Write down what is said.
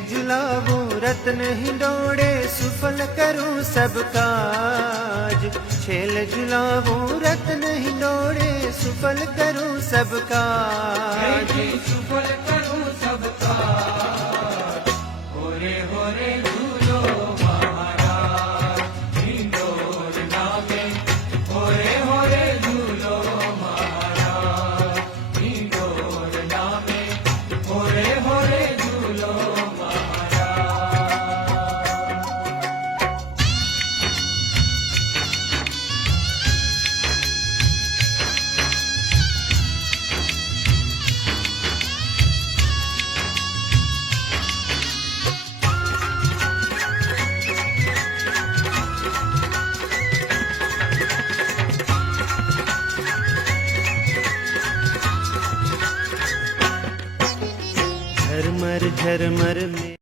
झुलाऊं रत्न हिंडोड़े सुफल करूं सब काज। छेल झुलाऊं रत्न हिंडोड़े सुफल करूं सब काज। सुफल करूं सब काज। होरे होरे झूलो महाराज हिंडोर नामे। होरे होरे झूलो महाराज हिंडोर नामे। होरे होरे झूलो महाराज। झरमर झरमर में